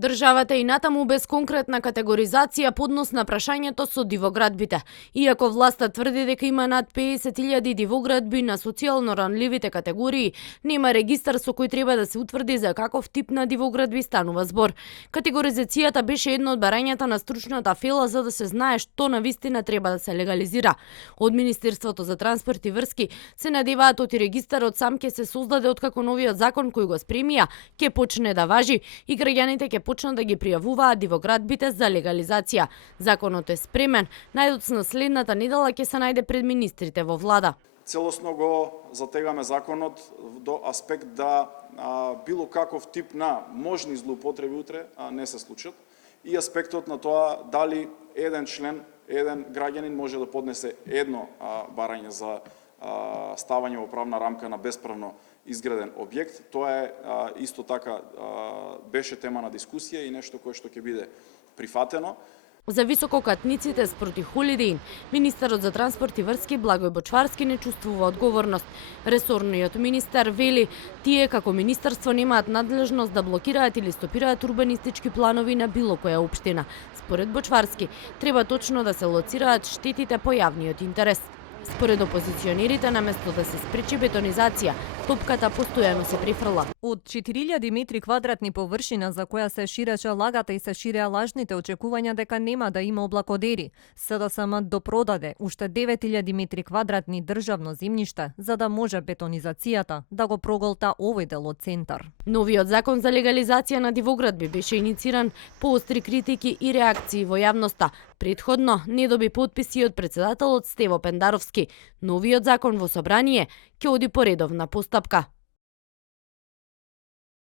Државата и натаму без конкретна категоризација поднос на прашањето со дивоградбите. Иако власта тврди дека има над 50.000 дивоградби на социјално ранливите категории, нема регистар со кој треба да се утврди за каков тип на дивоградби станува збор. Категоризацијата беше едно од барањата на стручната фела за да се знае што навистина треба да се легализира. Од Министерството за транспорт и врски се надеваат оти регистарот сам ќе се создаде откако новиот закон кој го спремија ќе почне да важи и граѓаните ќе почнат да ги пријавуваат дивоградбите за легализација. Законот е спремен, најдоцна следната недела ќе се најде пред министрите во влада. Целосно го затегаме законот до аспект да било каков тип на можни злоупотреби утре не се случат и аспектот на тоа дали еден член, еден граѓанин може да поднесе едно барање за ставање во правна рамка на бесправно изграден објект. Тоа е исто така беше тема на дискусија и нешто кое што ќе биде прифатено. За висококатниците спроти Холидеин, министерот за транспорт и врски Благој Бочварски не чувствува одговорност. Ресорниот министер вели, тие како министерство немаат надлежност да блокираат или стопираат урбанистички планови на било која општина. Според Бочварски, треба точно да се лоцираат штетите по јавниот интерес. Според опозиционерите, наместо да се спречи бетонизација, топката постојано се прифрла. Од 4000 метри квадратни површина за која се ширеше лагата и се ширеа лажните очекувања дека нема да има облакодери, СДСМ допродаде уште 9000 метри квадратни државно земјиште за да може бетонизацијата да го проголта овој дел од центар. Новиот закон за легализација на дивоградби беше инициран по остри критики и реакции во јавноста. Претходно не доби потписи од председателот Стево Пендаровски. Новиот закон во собрание ќе оди по редовна постапка.